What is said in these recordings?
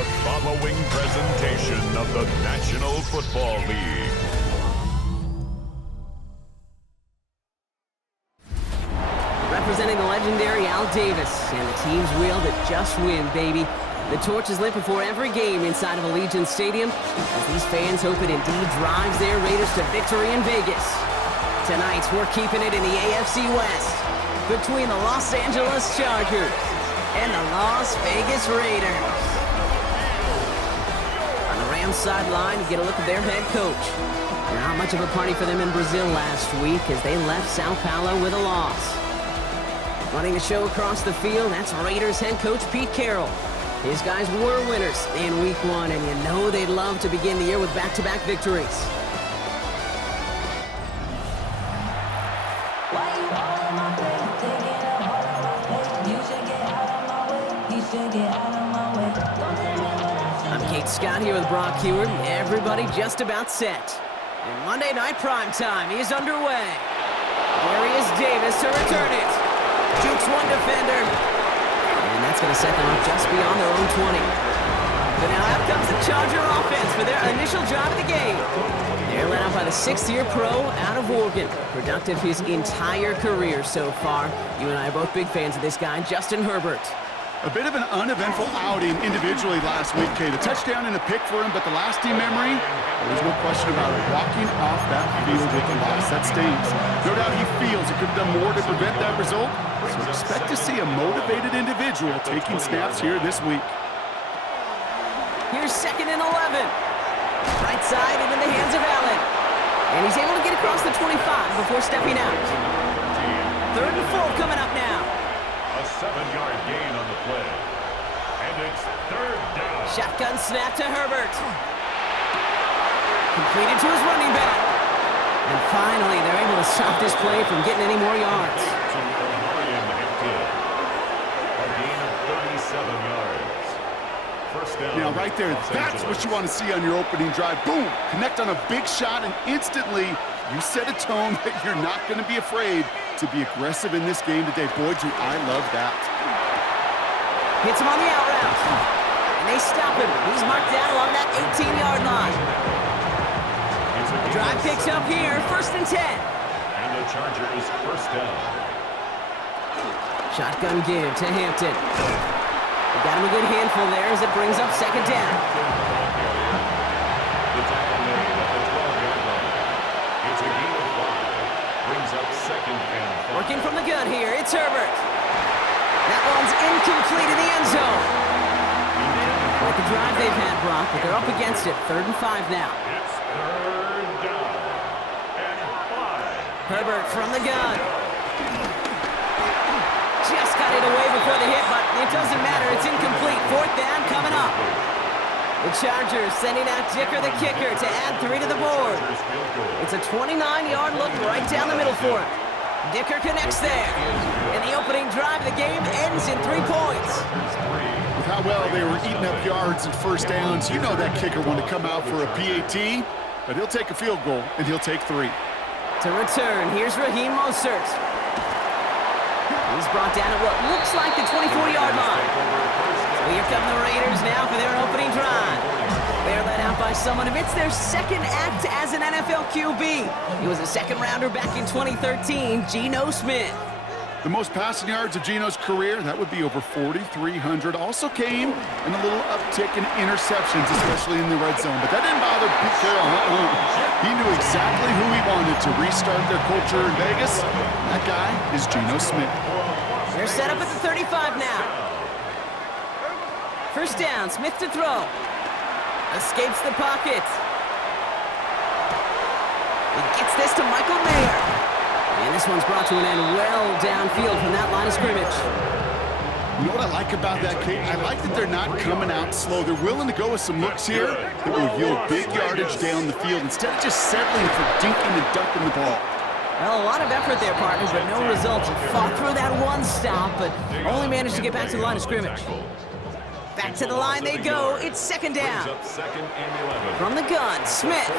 the following presentation of the National Football League. Representing the legendary Al Davis and the team's will to just win, baby. The torch is lit before every game inside of Allegiant Stadium as these fans hope it indeed drives their Raiders to victory in Vegas. Tonight, we're keeping it in the AFC West between the Los Angeles Chargers and the Las Vegas Raiders. On the Rams sideline, you get a look at their head coach. Not much of a party for them in Brazil last week as they left Sao Paulo with a loss. Running the show across the field, that's Raiders head coach Pete Carroll. His guys were winners in Week 1, and you know they'd love to begin the year with back-to-back victories. I'm Kate Scott here with Brock Heward. Everybody just about set. And Monday Night Primetime is underway. Darius Davis to return it. Jukes one defender. And that's going to set them up just beyond their own 20. But now out comes the Charger offense for their initial drive of the game. They're led out by the sixth-year pro out of Oregon. Productive his entire career so far. You and I are both big fans of this guy, Justin Herbert. A bit of an uneventful outing individually last week, Kate. A touchdown and a pick for him, but the lasting memory, there's no question about it. Walking off that field with a loss, that stings. No doubt he feels he could have done more to prevent that result, so expect to see a motivated individual taking snaps here this week. Here's 2nd and 11. Right side and in the hands of Allen. And he's able to get across the 25 before stepping out. 3rd and 4 coming up now. A 7-yard gain on the play. And it's 3rd down. Shotgun snap to Herbert. Completed to his running back. And finally, they're able to stop this play from getting any more yards. A gain of 37 yards. First down. Now, right there, that's what you want to see on your opening drive. Boom! Connect on a big shot, and instantly, you set a tone that you're not going to be afraid to be aggressive in this game today. Boy, do I love that. Hits him on the out route. And they stop him. He's marked down along that 18-yard line. The drive picks up here, 1st and 10. And the Chargers first down. Shotgun give to Hampton. They got him a good handful there as it brings up 2nd down. The tackle made at the 12-yard line. It's a gain of 5. Brings up 2nd and 5. Working from the gun here, it's Herbert. That one's incomplete in the end zone. Quite the drive they've had, Brock, but they're up against it. 3rd and 5 now. It's 3rd down and 5. Herbert from the gun. Just got it away before the hit, but it doesn't matter. It's incomplete. 4th down coming up. The Chargers sending out Dicker the kicker to add 3 to the board. It's a 29-yard look right down the middle for him. Dicker connects there. And the opening drive of the game ends in 3 points. With how well they were eating up yards and first downs, you know that kicker wanted to come out for a PAT, but he'll take a field goal, and he'll take 3. To return, here's Raheem Mostert. He's brought down at what looks like the 24-yard line. So here come the Raiders now for their opening drive. They're led out by someone who it's their 2nd act as an NFL QB. He was a 2nd-rounder back in 2013, Geno Smith. The most passing yards of Geno's career, that would be over 4,300. Also came in a little uptick in interceptions, especially in the red zone. But that didn't bother Pete Carroll. He knew exactly who he wanted to restart their culture in Vegas. That guy is Geno Smith. They're set up at the 35 now. 1st down, Smith to throw. Escapes the pocket. He gets this to Michael Mayer. And this one's brought to an end well downfield from that line of scrimmage. You know what I like about that, Kate? I like that they're not coming out slow. They're willing to go with some looks here that will yield big yardage down the field instead of just settling for dinking and ducking the ball. Well, a lot of effort there, partners, but no results. Fought through that one stop, but only managed to get back to the line of scrimmage. Back to the line they go. It's 2nd down. From the gun, Smith.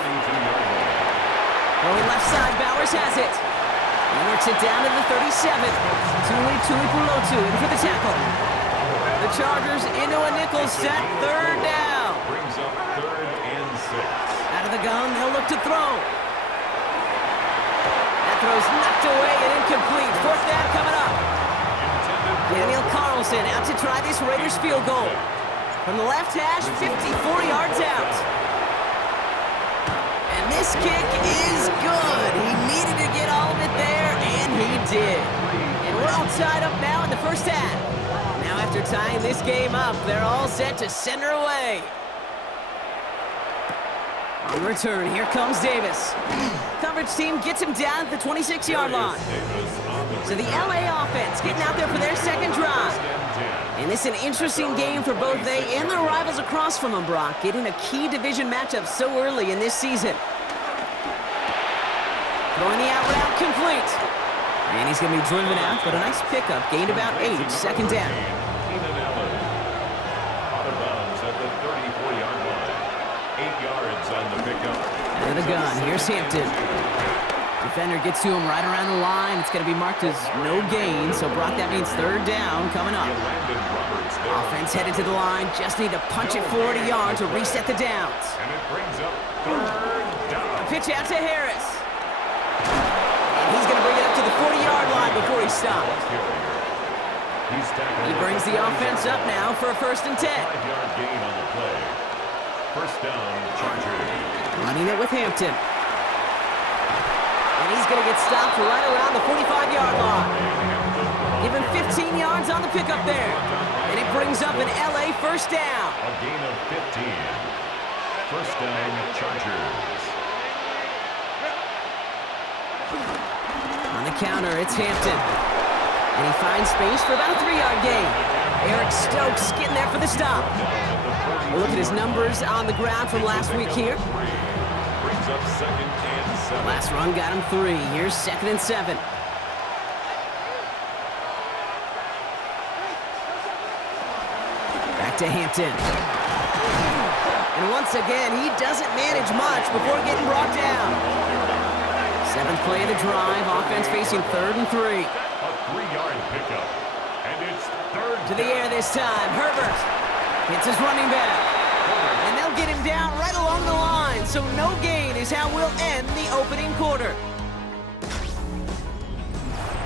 Going left side, Bowers has it. He works it down to the 37. Tuli Pulotu in for the tackle. The Chargers into a nickel set, third down. Brings up 3rd and 6. Out of the gun, they'll look to throw. That throw's knocked away and incomplete. Fourth down coming up. Daniel Carlson out to try this Raiders field goal. From the left hash, 54 yards out. And this kick is good. He needed to get all of it there, and he did. And we're all tied up now in the first half. Now after tying this game up, they're all set to send her away. On return, here comes Davis. Coverage team gets him down at the 26-yard line. So the LA offense getting out there for their second drive. And this is an interesting game for both they and their rivals across from them, Brock, getting a key division matchup so early in this season. Throwing the out route complete. And he's going to be driven out, but a nice pickup. Gained about 8, second down. Out of bounds at the 34-yard line. 8 yards on the pickup. Out of the gun, here's Hampton. Defender gets to him right around the line. It's going to be marked as no gain, so Brock, that means third down coming up. Offense headed to the line, just need to punch it 40 yards to reset the downs. And it brings up 3rd down. Pitch out to Harris. And he's going to bring it up to the 40-yard line before he stops. He brings the offense up now for a 1st and 10. 5-yard gain on the play. First down, Chargers. Running it with Hampton. And he's going to get stopped right around the 45-yard line. Give him 15 yards on the pickup there. And it brings up an LA first down. A gain of 15. First down, Chargers. On the counter, it's Hampton. And he finds space for about a 3-yard gain. Eric Stokes getting there for the stop. We'll look at his numbers on the ground from last week here. Brings up 2nd and 7. Last run got him 3. Here's 2nd and 7. Back to Hampton. And once again, he doesn't manage much before getting brought down. 7th play of the drive. Offense facing 3rd and 3. A 3-yard pickup. And it's 3rd To the air this time. Herbert hits his running back. And they'll get him down right along the line. So no gain is how we'll end the opening quarter.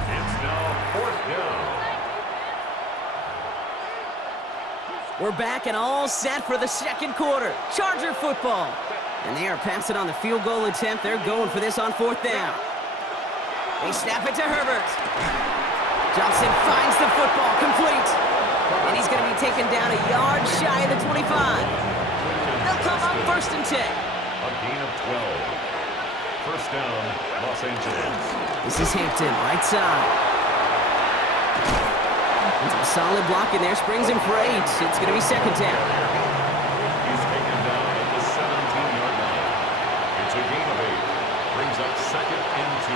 It's now 4th down. We're back and all set for the second quarter. Charger football. And they are passing on the field goal attempt. They're going for this on 4th down. They snap it to Herbert. Johnson finds the football complete. And he's going to be taken down a yard shy of the 25. They'll come up 1st and 10. A gain of 12. First down, Los Angeles. This is Hampton, right side. And some solid blocking there. Springs him for 8. It's going to be 2nd down. He's taken down at the 17-yard line. It's a gain of 8. Brings up 2nd and 2.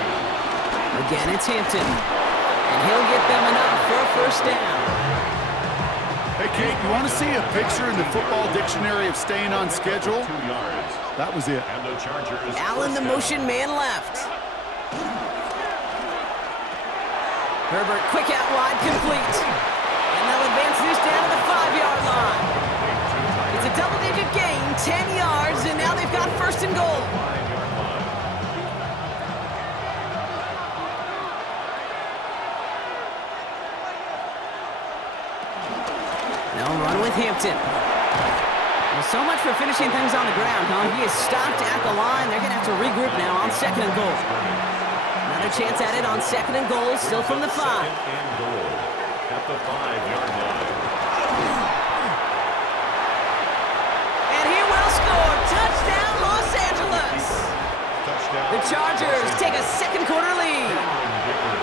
Again, it's Hampton. And he'll get them enough for a 1st down. Hey, Kate, you want to see a picture in the football dictionary of staying on schedule? 2 yards. That was it. And the Chargers. Allen, the motion man left. Herbert, quick out wide, complete. And they'll advance this down to the 5-yard line. It's a double-digit gain, 10 yards, and now they've got 1st and goal. 5-yard line. They'll run with Hampton. Well, so much for finishing things on the ground, huh? He is stopped at the line. They're going to have to regroup now on 2nd and goal. Another chance at it on 2nd and goal, still from the 5. 2nd and goal at the 5-yard line. And he will score. Touchdown, Los Angeles. Touchdown. The Chargers take a second quarter lead.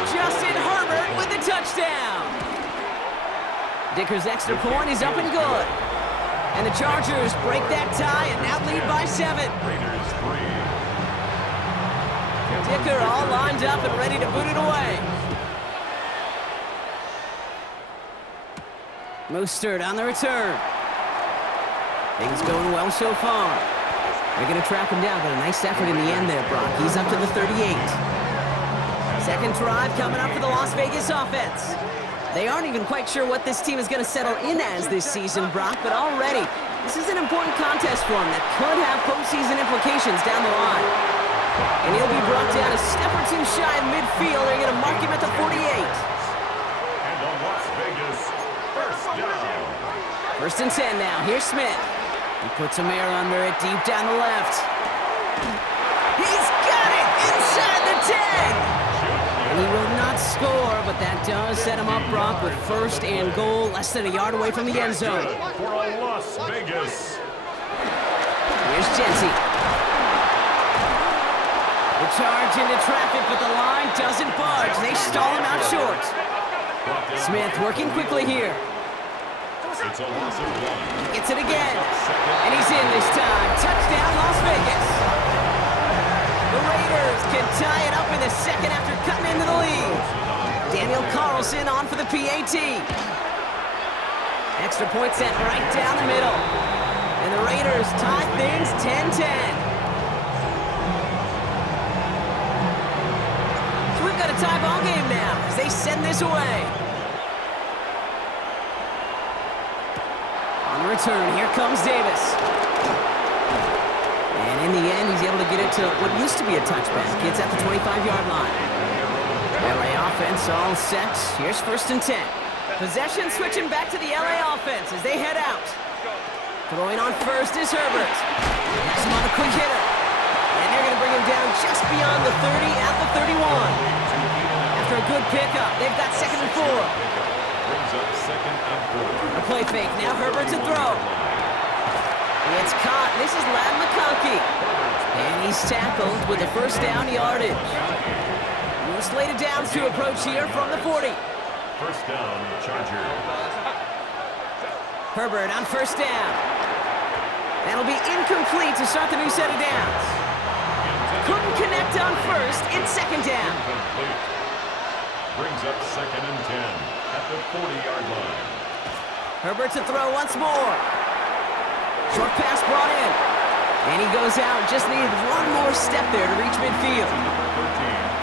Justin Herbert with the touchdown. Dicker's extra point is up and good. And the Chargers break that tie and now lead by 7. Raiders 3. Dicker all lined up and ready to boot it away. Mostert on the return. Things going well so far. They're going to track him down, but a nice effort in the end there, Brock. He's up to the 38. Second drive coming up for the Las Vegas offense. They aren't even quite sure what this team is going to settle in as this season, Brock, but already, this is an important contest for them that could have postseason implications down the line. And he'll be brought down a step or two shy of midfield. They're going to mark him at the 48. And the Las Vegas first down. First and 10 now. Here's Smith. He puts some air under it, deep down the left. He's got it inside the 10. And he will not score, but that does set him up, Brock, with first and goal, less than a yard away from the end zone. For a Las Vegas. Here's Jency. The charge into traffic, but the line doesn't budge. They stall him out short. Smith working quickly here. It's a loss of 1. Gets it again. And he's in this time. Touchdown, Las Vegas. The Raiders can tie it up in the second after cutting into the lead. Daniel Carlson on for the PAT. Extra point sent right down the middle. And the Raiders tie things 10-10. So we've got a tie ball game now as they send this away. On the return, here comes Davis. And in the end, he's able to get it to what used to be a touchback. Gets at the 25-yard line. LA offense all set. Here's first and 10. Possession switching back to the LA offense as they head out. Throwing on first is Herbert. Has him on a quick hitter. And they're going to bring him down just beyond the 30 at the 31. After a good pickup, they've got second and 4. Brings up second and 4. A play fake. Now Herbert to throw. It's caught. This is Lad McConkey. And he's tackled with a first down yardage. New slated downs to approach here from the 40. First down, Chargers. Herbert on first down. That'll be incomplete to start the new set of downs. Couldn't connect on first. It's second down. Incomplete. Brings up second and 10 at the 40-yard line. Herbert to throw once more. Short pass brought in. And he goes out. Just needed one more step there to reach midfield.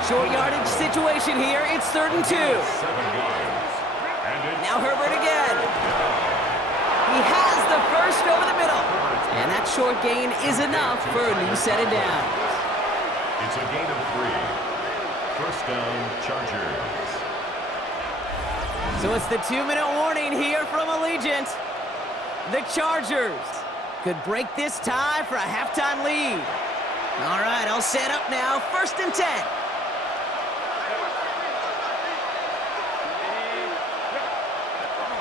Short yardage situation here. It's third and 2. 7 yards. And it's Now Herbert again. He has the first over the middle. And that short gain is enough for a new set of downs. It's a gain of 3. First down, Chargers. So it's the 2-minute warning here from Allegiant. The Chargers could break this tie for a halftime lead. All right, all set up now. First and 10.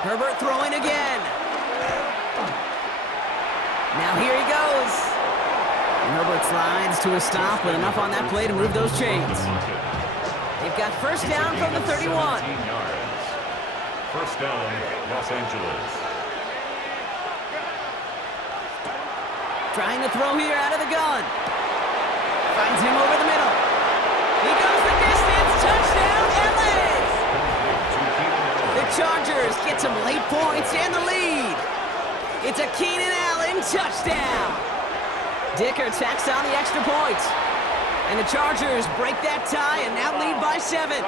Herbert throwing again. Now here he goes. And Herbert slides to a stop with enough on that play to move those chains. They've got first down from the 31. 17 yards. First down, Los Angeles. Trying to throw here out of the gun. Finds him over the middle. He goes the distance. Touchdown, LA! The Chargers get some late points and the lead. It's a Keenan Allen touchdown. Dicker tacks on the extra point. And the Chargers break that tie and now lead by 7.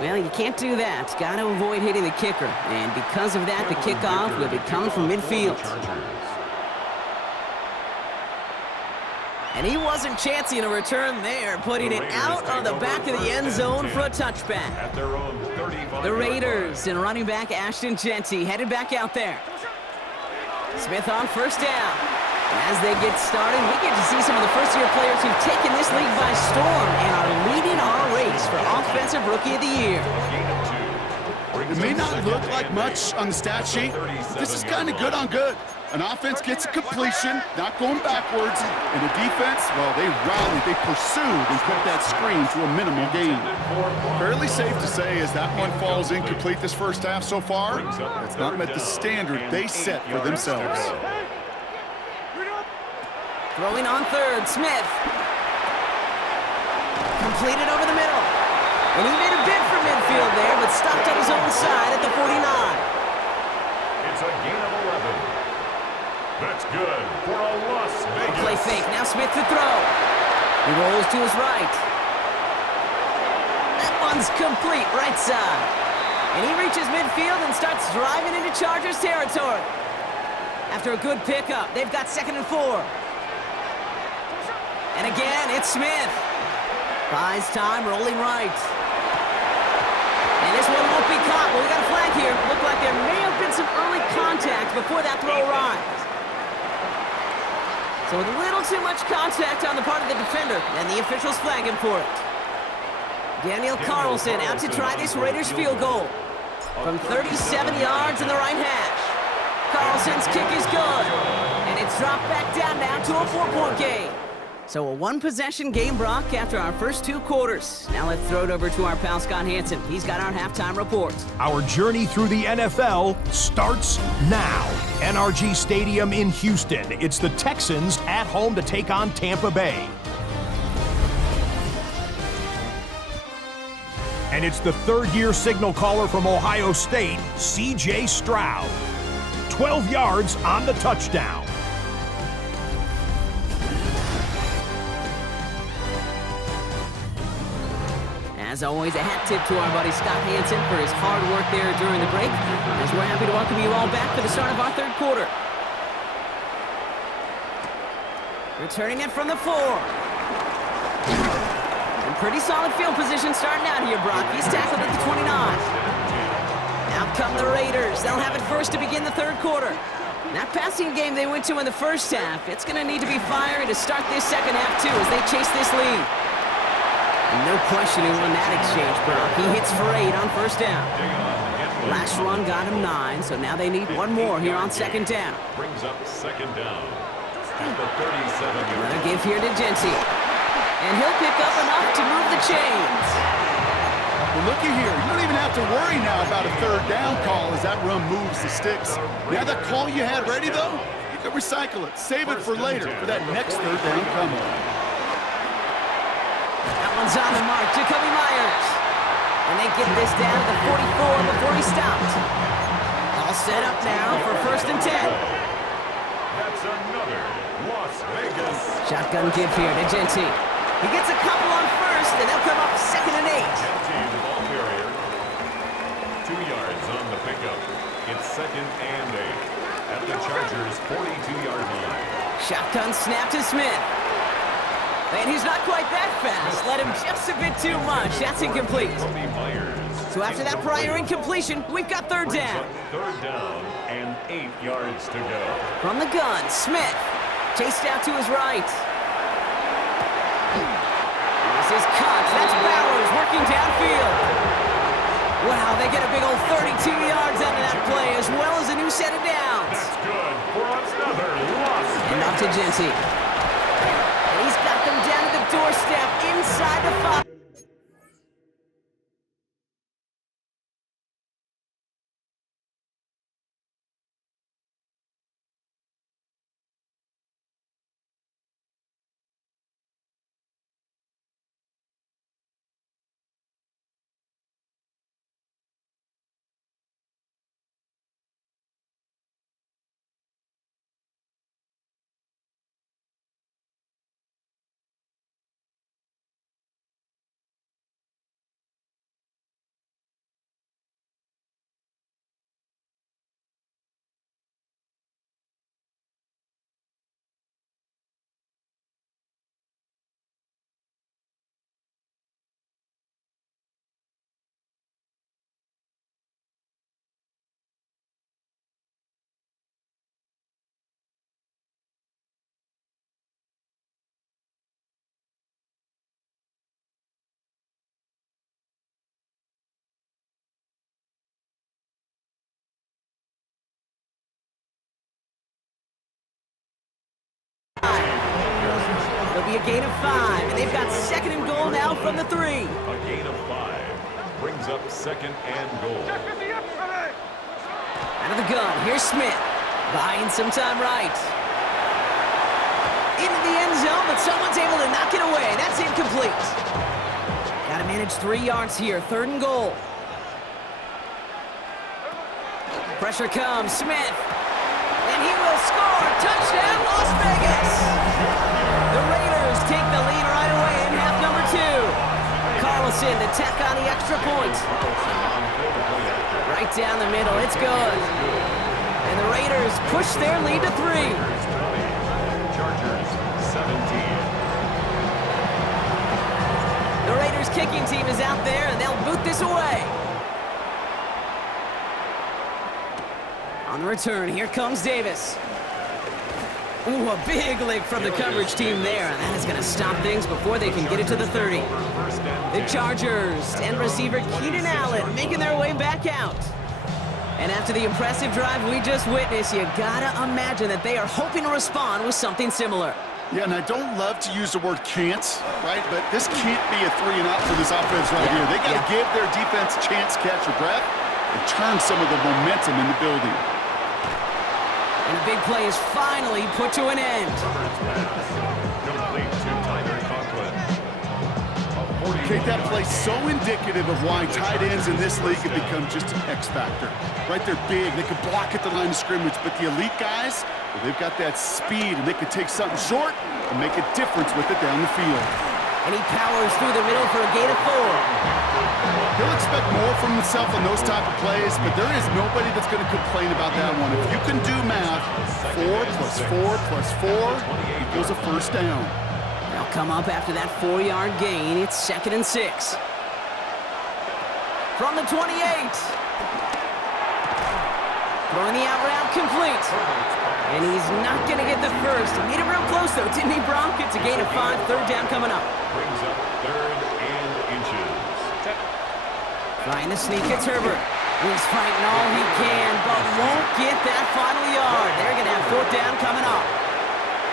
Well, you can't do that. Got to avoid hitting the kicker. And because of that, the kickoff will be coming from midfield. And he wasn't chancing a return there, putting it out on the back of the end zone for a touchback. At their own 35. The Raiders and running back Ashton Jeanty headed back out there. Smith on first down. As they get started, we get to see some of the first-year players who've taken this league by storm and are leading our race for Offensive Rookie of the Year. It may not look like much on the stat sheet. This is kind of good on good. An offense gets a completion, not going backwards, and the defense, well, they rallied, they pursued, and put that screen to a minimal gain. Fairly safe to say as that one falls incomplete this first half so far, it's not met the standard they set for themselves. Throwing on third, Smith. Completed over the middle. And he made a bid for midfield there, but stopped on his own side at the 49. It's a gain of 11. That's good for a Las Vegas. Play fake. Now Smith to throw. He rolls to his right. That one's complete, right side. And he reaches midfield and starts driving into Chargers territory. After a good pickup, they've got 2nd and 4. And again, it's Smith. Buys time, rolling right. And this one won't be caught, but we got a flag here. Looked like there may have been some early contact before that throw arrived. So a little too much contact on the part of the defender, and the officials flag him for it. Daniel Carlson out to try this Raiders field goal. From 37 yards in the right hash. Carlson's kick is good, and it's dropped back down now to a 4-point game. So a one-possession game, Brock, after our first 2 quarters. Now let's throw it over to our pal Scott Hansen. He's got our halftime report. Our journey through the NFL starts now. NRG Stadium in Houston. It's the Texans at home to take on Tampa Bay. And it's the third-year signal caller from Ohio State, C.J. Stroud. 12 yards on the touchdown. As always, a hat tip to our buddy Scott Hansen for his hard work there during the break, as we're happy to welcome you all back for the start of our 3rd quarter. Returning it from the 4. And pretty solid field position starting out here, Brock. He's tackled at the 29. Out come the Raiders. They'll have it first to begin the 3rd quarter. That passing game they went to in the first half, it's going to need to be fiery to start this 2nd half, too, as they chase this lead. No questioning on that exchange, Brock. He hits for 8 on 1st down. Last run got him 9, so now they need one more here on 2nd down. Brings up 2nd down at the 37-yard. Another give here to Genty. And he'll pick up enough to move the chains. Well, looky here. You don't even have to worry now about a 3rd down call as that run moves the sticks. Now that call you had ready, though, you can recycle it. Save it for later for that next 3rd down coming. That one's on the mark. Jacoby Myers. And they get this down to the 44 before he stopped. All set up now for 1st and 10. That's another Las Vegas. Shotgun give here to Genty. He gets a couple on 1st, and they'll come up 2nd and 8. Genty, the ball carrier. 2 yards on the pickup. It's 2nd and 8 at the Chargers' 42-yard line. Shotgun snap to Smith. And he's not quite that fast. Let him just a bit too much. That's incomplete. So after that prior incompletion, we've got 3rd down. 3rd down and 8 yards to go. From the gun, Smith. Chased out to his right. Here's his cut. That's Bowers working downfield. Wow, they get a big old 32 yards out of that play, as well as a new set of downs. That's good for another loss. And up to Genty. He's got them down to the doorstep inside the 5. It'll be a gain of 5, and they've got 2nd and goal now from the 3. A gain of 5 brings up 2nd and goal. Out of the gun, here's Smith. Buying some time right. Into the end zone, but someone's able to knock it away. That's incomplete. Got to manage 3 yards here, 3rd and goal. Pressure comes, Smith. And he will score. Touchdown, Las Vegas. The Raiders take the lead right away. middle. It's good. And the Raiders push their lead to 3. Chargers 17. The Raiders kicking team is out there, and they'll boot this away. On the return, here comes Davis. Ooh, a big lick from the coverage team there, and that is going to stop things before they can get it to the 30. The Chargers and receiver Keenan Allen making their way back out. And after the impressive drive we just witnessed, you gotta imagine that they are hoping to respond with something similar. Yeah, and I don't love to use the word can't, right? But this can't be a 3 and out for this offense right here. They got to give their defense a chance to catch a breath and turn some of the momentum in the building. And a big play is finally put to an end. Complete to Tyler Conklin. Okay, that play's so indicative of why tight ends in this league have become just an X factor. Right, they're big, they can block at the line of scrimmage, but the elite guys, well, they've got that speed, and they can take something short and make a difference with it down the field. And he powers through the middle for a gain of 4. He'll expect more from himself on those type of plays, but there is nobody that's going to complain about that one. If you can do math, 4 plus 4 plus 4 equals a first down. They'll come up after that 4-yard gain. It's 2nd and 6. From the 28. Throwing the out route complete. And he's not going to get the first. He made it real close, though, didn't he, Bronk? It's a gain of 5, 3rd down coming up. Brings up 3rd and inches. Trying to sneak, it's Herbert. He's fighting all he can, but won't get that final yard. They're going to have 4th down coming up.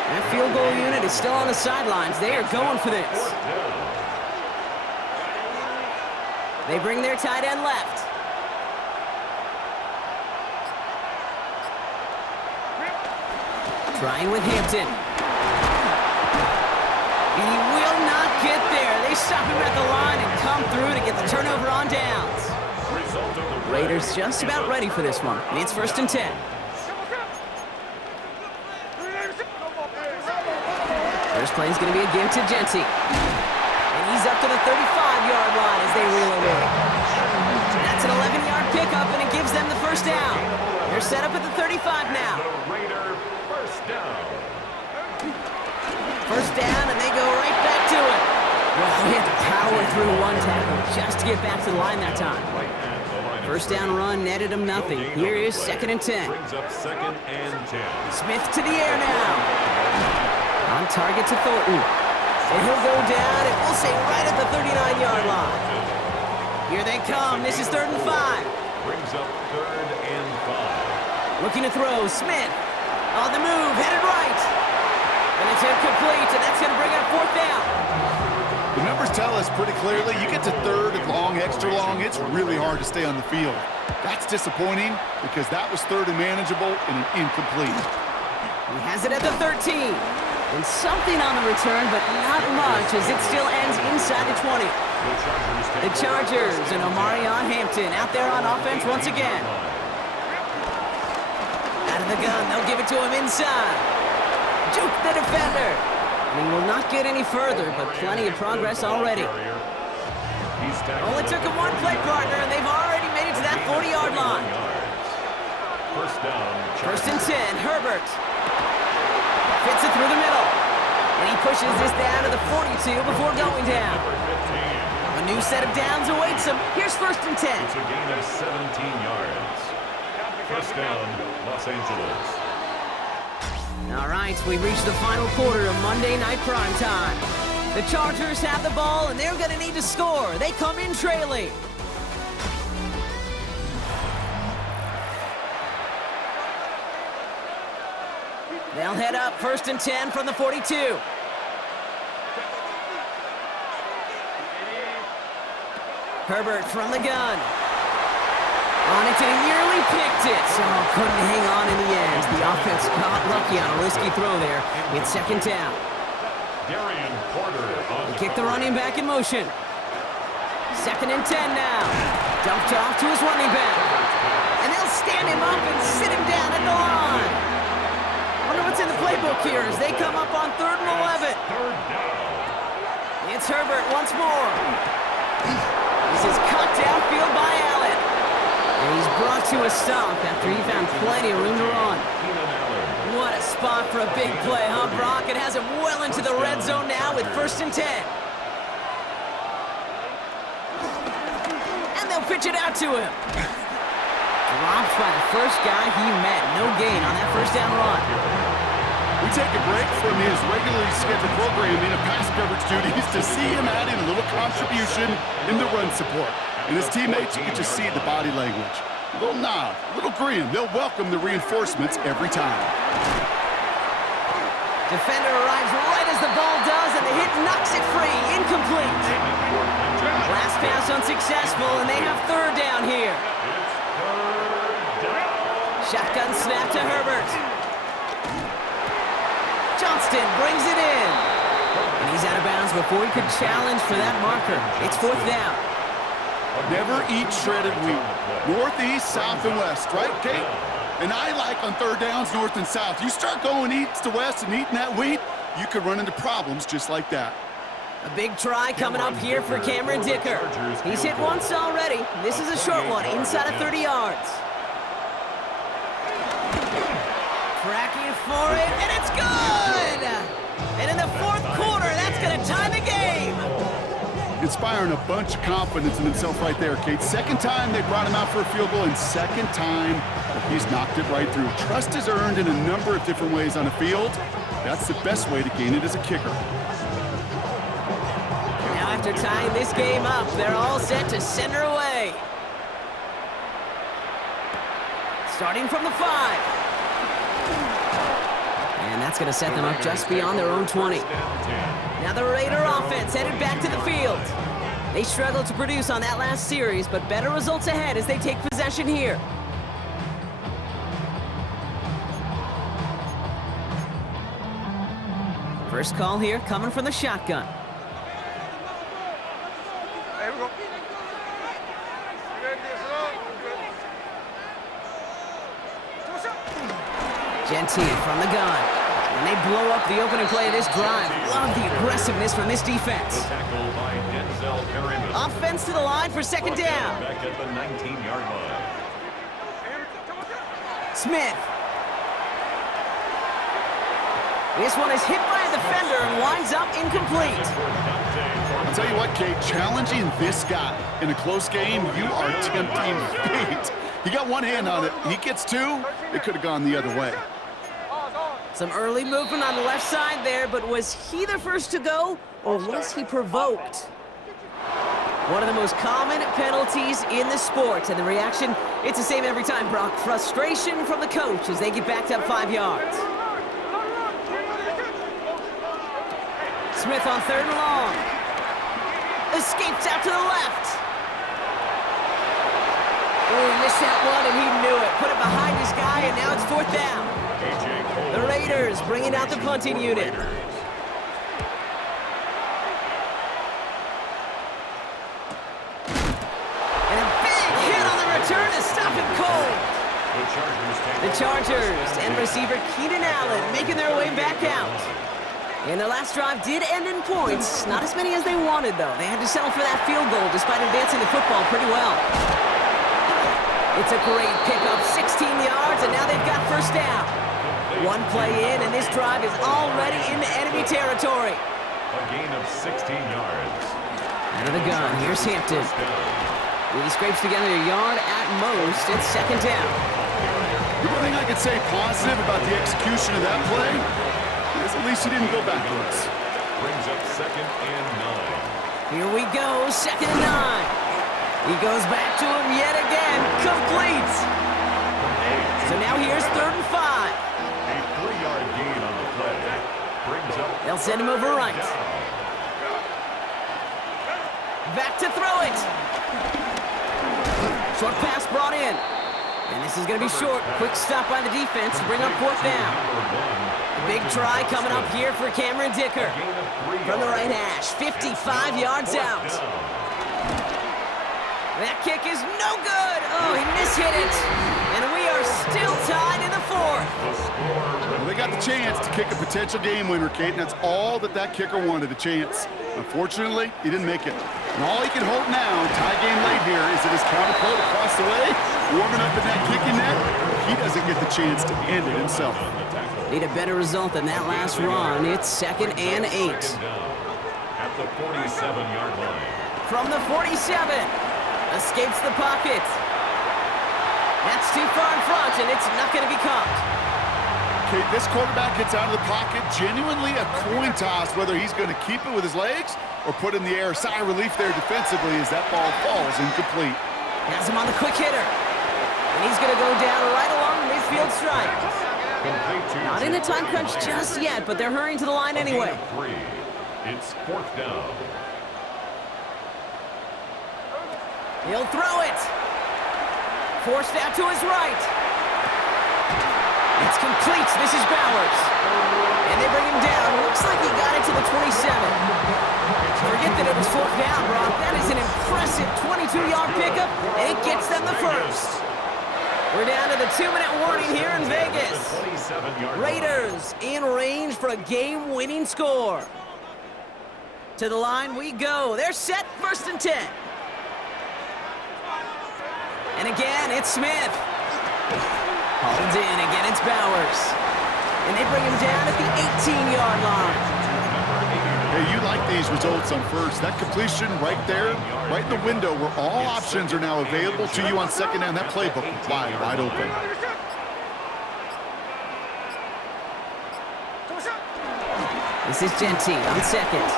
That field goal unit is still on the sidelines. They are going for this. They bring their tight end left. Trying with Hampton. And he will not get there. They stop him at the line and come through to get the turnover on downs. Raiders just about ready for this one. It's 1st and 10. First play is going to be a give to Genty. And he's up to the 35-yard line as they reel him in. That's an 11-yard pickup, and it gives them the first down. They're set up at the 35 now. First down, and they go right back to it. Well, he had to power through one tackle just to get back to the line that time. First down run netted him nothing. Here is 2nd and 10. Brings up 2nd and 10. Smith to the air now. On target to Thornton. And he'll go down, and we'll say right at the 39-yard line. Here they come. This is 3rd and 5. Brings up 3rd and 5. Looking to throw. Smith on the move, headed right. And it's incomplete, and that's going to bring up 4th down. The numbers tell us pretty clearly, you get to 3rd and long, extra long, it's really hard to stay on the field. That's disappointing because that was 3rd and manageable and an incomplete. He has it at the 13. And something on the return, but not much as it still ends inside the 20. The Chargers and Omarion Hampton out there on offense once again. Out of the gun, they'll give it to him inside. Juke the defender. And he will not get any further, but plenty of progress already. Only took him one play, partner, and they've already made it to that 40-yard line. First down. 1st and 10, Herbert. Fits it through the middle. And he pushes this down to the 42 before going down. A new set of downs awaits him. Here's 1st and 10. It's a gain of 17 yards. First down, Los Angeles. All right, we've reached the final quarter of Monday Night Prime Time. The Chargers have the ball, and they're going to need to score. They come in trailing. They'll head up 1st and 10 from the 42. Herbert from the gun. On it, and he nearly picked it. So couldn't hang on in the end. The offense got lucky on a risky throw there. It's 2nd down. Kick the running back in motion. 2nd and 10 now. Dumped off to his running back. And they'll stand him up and sit him down at the line. Wonder what's in the playbook here as they come up on 3rd and 11. It's Herbert once more. This is cut downfield by Allen. And he's brought to a stop after he found plenty of room to run. What a spot for a big play, huh, Brock? It has him well into the red zone now with 1st and 10. And they'll pitch it out to him. Dropped by the first guy he met. No gain on that 1st down run. We take a break from his regularly scheduled programming of pass coverage duties to see him adding a little contribution in the run support. And his teammates, you can just see the body language. A little nod, a little grin. They'll welcome the reinforcements every time. Defender arrives right as the ball does, and the hit knocks it free. Incomplete. Last pass unsuccessful, and they have 3rd down here. Shotgun snap to Herbert. Johnston brings it in. And he's out of bounds before he could challenge for that marker. It's 4th down. Never eat shredded wheat. North, east, south, and west, right, Kate? And I like on 3rd downs, north and south. You start going east to west and eating that wheat, you could run into problems just like that. A big try coming up here for Cameron Dicker. He's hit once already. This is a short one, inside of 30 yards. Tracking for it, and it's good! And in the 4th quarter, that's going to tie the game. Inspiring a bunch of confidence in himself right there, Kate. 2nd time they brought him out for a field goal, and 2nd time he's knocked it right through. Trust is earned in a number of different ways on the field. That's the best way to gain it as a kicker. Now after tying this game up, they're all set to send her away. Starting from the 5. And that's going to set them up just beyond their own 20. Now the Raider offense headed back to the field. They struggled to produce on that last series, but better results ahead as they take possession here. First call here coming from the shotgun. There we go. Gentile from the gun. And they blow up the opening play of this drive. Love the aggressiveness from this defense. Offense to the line for 2nd down. Back at the 19-yard line. Smith. This one is hit by a defender and winds up incomplete. I'll tell you what, Kate, challenging this guy in a close game, you are tempting fate. He got one hand on it. He gets 2. It could have gone the other way. Some early movement on the left side there, but was he the first to go, or was he provoked? One of the most common penalties in the sport, and the reaction, it's the same every time, Brock. Frustration from the coach as they get backed up 5 yards. Smith on 3rd and long. Escapes out to the left. Oh, he missed that one, and he knew it. Put it behind his guy, and now it's 4th down. The Raiders bringing out the punting unit. And a big hit on the return to stop him cold. The Chargers and receiver Keenan Allen making their way back out. And their last drive did end in points. Not as many as they wanted, though. They had to settle for that field goal despite advancing the football pretty well. It's a great pickup, 16 yards, and now they've got 1st down. One play in, and this drive is already into enemy territory. A gain of 16 yards. Out of the gun, here's Hampton. He scrapes together a yard at most. It's 2nd down. The one thing I could say positive about the execution of that play is at least he didn't go backwards. Brings up 2nd and 9. Here we go, 2nd and 9. He goes back to him yet again, complete. So now here's 3rd and 5. A 3-yard gain on the play. Brings up. They'll send him over right. Back to throw it. Short pass brought in. And this is going to be short. Quick stop by the defense to bring up 4th down. Big try coming up here for Cameron Dicker. From the right hash, 55 yards out. That kick is no good. Oh, he mishit it. And we are still tied in the fourth. Well, they got the chance to kick a potential game winner, Kate, and that's all that kicker wanted, a chance. Unfortunately, he didn't make it. And all he can hope now, tie game late here, is that his counterpart across the way, warming up in that kicking net, he doesn't get the chance to end it himself. Need a better result than that last run. It's 2nd and 8. At the 47-yard line. From the 47, escapes the pocket. That's too far in front, and it's not going to be caught. Okay, this quarterback gets out of the pocket, genuinely a coin toss, whether he's going to keep it with his legs or put in the air. Sigh of relief there defensively as that ball falls incomplete. Has him on the quick hitter. And he's going to go down right along the midfield stripe. Not in a time crunch just yet, but they're hurrying to the line anyway. It's 4th down. He'll throw it. Forced out to his right. It's complete. This is Bowers. And they bring him down. Looks like he got it to the 27. Forget that it was 4th down, Brock. That is an impressive 22-yard pickup, and it gets them the first. We're down to the 2-minute warning here in Vegas. Raiders in range for a game-winning score. To the line we go. They're set, 1st and 10. And again, it's Smith. Hauled in. Again, it's Bowers. And they bring him down at the 18-yard line. Hey, you like these results on first. That completion right there, right in the window where all options are now available to you on 2nd down. That playbook wide open. This is Genty on 2nd.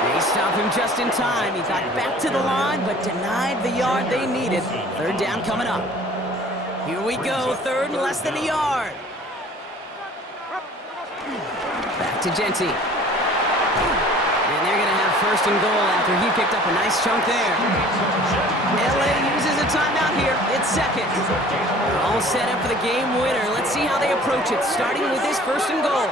They stop him just in time. He got back to the line, but denied the yard they needed. 3rd down coming up. Here we go, 3rd and less than a yard. Back to Genty. And they're going to have 1st and goal after he picked up a nice chunk there. LA uses a timeout here. It's 2nd. They're all set up for the game winner. Let's see how they approach it, starting with this 1st and goal.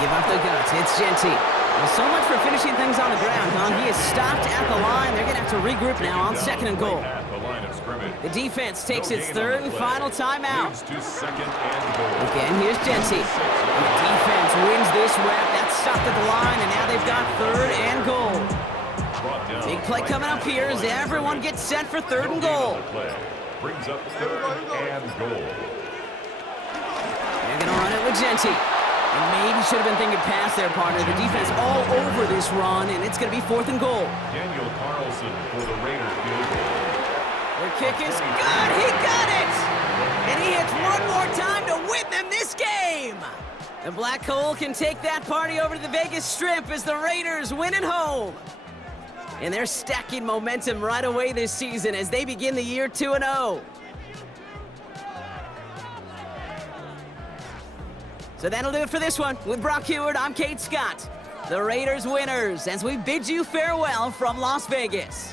Give up the guts. It's Genty. Well, so much for finishing things on the ground, huh? He is stopped at the line. They're going to have to regroup now on 2nd and goal. The defense takes its 3rd and final timeout. Again, here's Genty. And the defense wins this rep. That's stopped at the line, and now they've got 3rd and goal. Big play coming up here as everyone gets set for 3rd and goal. Brings up 3rd and goal. They're going to run it with Genty. And maybe should have been thinking past their partner. The defense all over this run, and it's going to be 4th and goal. Daniel Carlson for the Raiders field goal. Their kick is good. He got it! And he hits one more time to win them this game. The Black Hole can take that party over to the Vegas Strip as the Raiders win at home. And they're stacking momentum right away this season as they begin the year 2-0. So that'll do it for this one. With Brock Heward, I'm Kate Scott. The Raiders winners as we bid you farewell from Las Vegas.